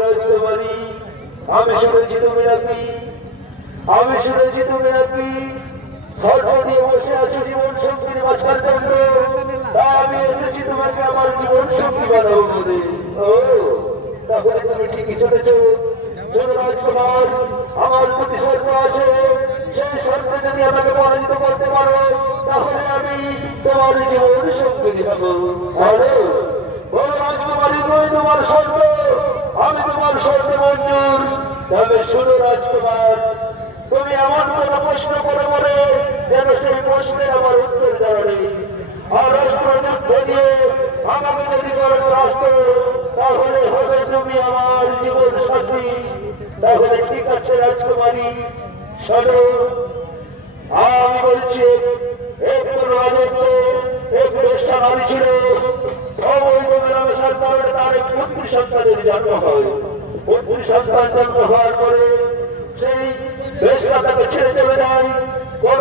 রাজকুমারী, আমি শুনেছি তুমি নাকি স্বর্গ দিয়ে বসে আছো জীবন সঙ্গীর বাঁচার জন্য। তা আমি এসেছি তোমাকে আমার জীবন সঙ্গী বানাবো বলে। ও তাহলে তুমি ঠিকই শুনেছ। শোনো রাজকুমার, আমার দুটি শর্ত আছে। সেই শর্তে যদি আমাকে পরাজিত করতে পারো তাহলে আমি তোমার জীবন সঙ্গী দেখাবো। বলো রাজকুমারী, তোমার শর্ত? আমি তোমার শর্তে মঞ্জুর। তবে শোনো রাজকুমার, তুমি এমন কোন প্রশ্ন করে বলে যেন সেই প্রশ্নের আমার উত্তর দেওয়া নেই। আর রাষ্ট্রযুদ্ধ দিয়ে আমাকে যদি করো রাষ্ট্র, তাহলে হবে তুমি আমার জীবন সাথী। তাহলে ঠিক আছে রাজকুমারী, শোনো আমি বলছি, একটু রাজত্ব একটু নারী ছিল। তার এক পুত্রী সন্তানের জন্ম হয়। পুত্রী সন্তান জন্ম হওয়ার পরে সেই বেশটা তাকে ছেড়ে চলে যায়। কোন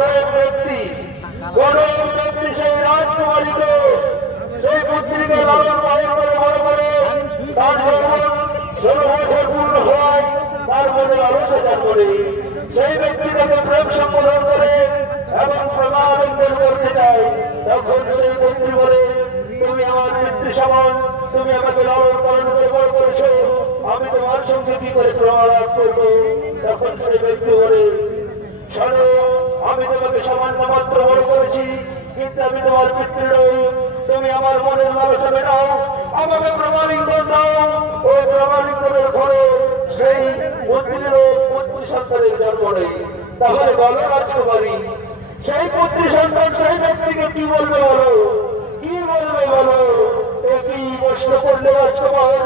ব্যক্তি সেই রাজকুমারীকে, সেই পুত্রীকে লালন পালন করে বড় করে তার যখন 16 বছর পূর্ণ হয় তার মনে লালসা জন্ম করে সেই ব্যক্তি তাকে প্রেম সম্বোধন করে এবং প্রমাণিত করতে চায়। তখন সেই পুত্রী বলে, তুমি আমার পিতৃ সমান, তুমি আমাকে লালন পালন করে বড় করেছ, আমি তোমার সঙ্গে কি করে প্রমাণ লাভ করবো? তখন সেই ব্যক্তি বলে, শোনো, আমি তোমাকে সামান্য মাত্র বড় করেছি, কিন্তু আমি তোমার পিতৃ নই। তুমি আমার মনের লালসা মেটাও, আমাকে প্রমাণিত দাও। ওই প্রমাণিতের ঘরে সেই পুত্রী সন্তানের জন্ম নেই। তাহলে বলো রাজকুমারী, সেই পুত্রী সন্তান সেই ব্যক্তিকে কি বলবে বলো? একই প্রশ্ন করলে রাজকুমার,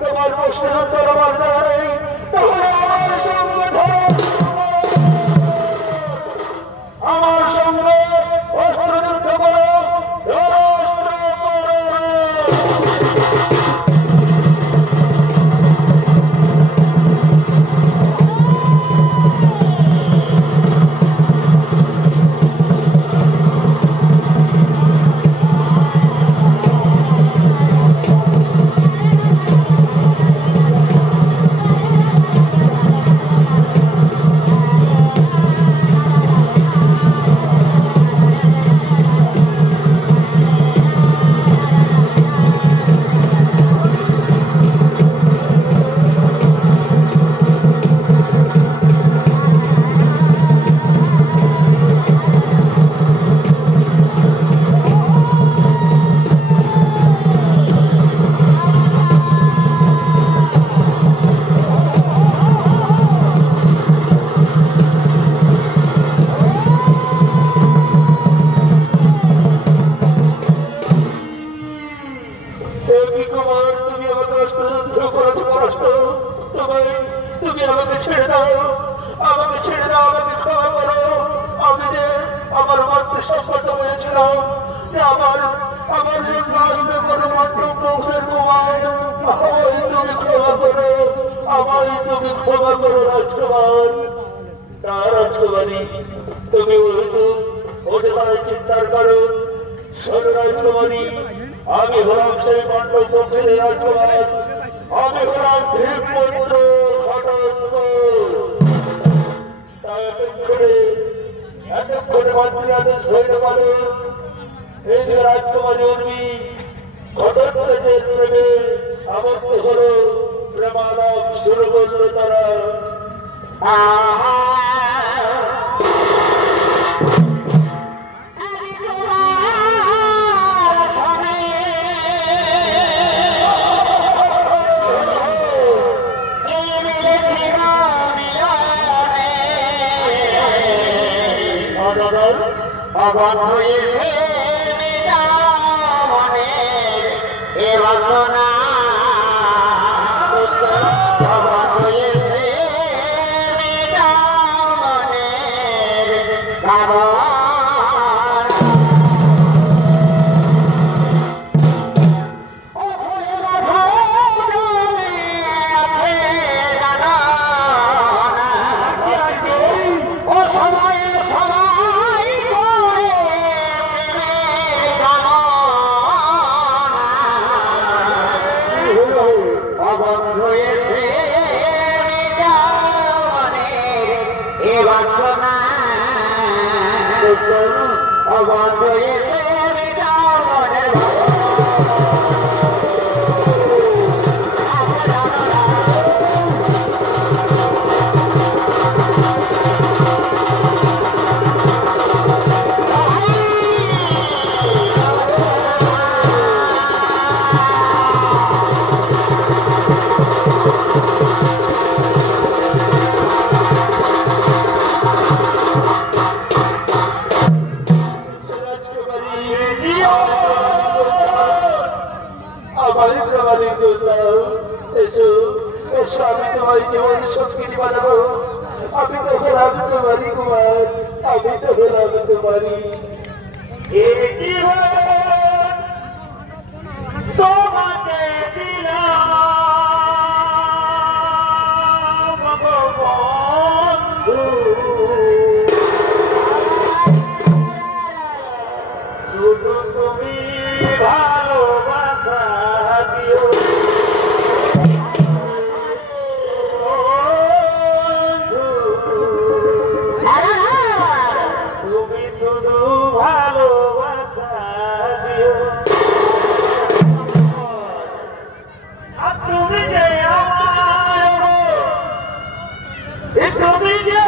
তোমার প্রশ্নের উত্তর আমার দেওয়া নেই। তাহলে আমার সঙ্গে ধরো, আমার সঙ্গে অস্ত্রযুদ্ধ করো। তুমি আমাকে ছেড়ে দাও, আমাকে ক্ষমা করো। আমি যে আমার মাতৃ সম্পর্ক হয়েছিলাম যে আমার জন্য আসবে কোনো মন্ত্রের কুমার, আমায় তুমি ক্ষমা করো রাজকুমার। রাজকুমারী, তুমি ওঠে পাড়ায় চিন্তার করো। শোনো রাজকুমারী, আমি হলাম সেই পাণ্ডব বংশের রাজকুমার, আমি হলাম ভীমপুত্র এতক্ষণে মন্ত্রী আদেশ হইতে পারে। এই যে রাজকুমারী উর্মি ঘটোৎকচের প্রেমে আবদ্ধ হল, প্রেমালাপ শুরু করল তারা। অবন হয়েছে মনের এ বাসনা, অবন হয়েছে মনের কারণ। অবন্ধ এসে যাও মনের আমি তোমার জীবন সংস্কৃতি বানাবো আমি তো ফেরাতে পারি কুমার আমি তো ফেরাতে পারি তোমাকে দিলাম শুধু তুমি ভালোবাসা দিও তুমি শুধু ভালোবাসা দিও আর তুমি যে তুমি যে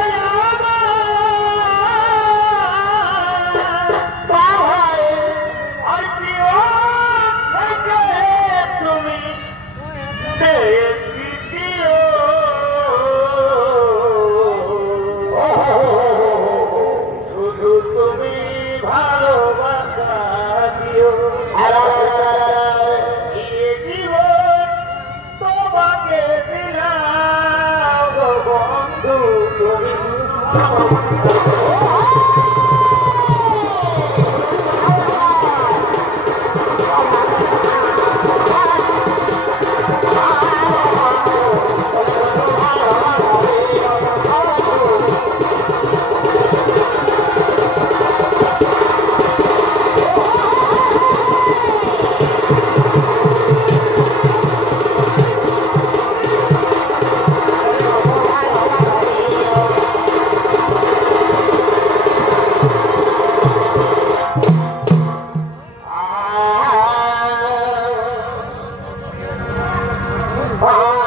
Oh,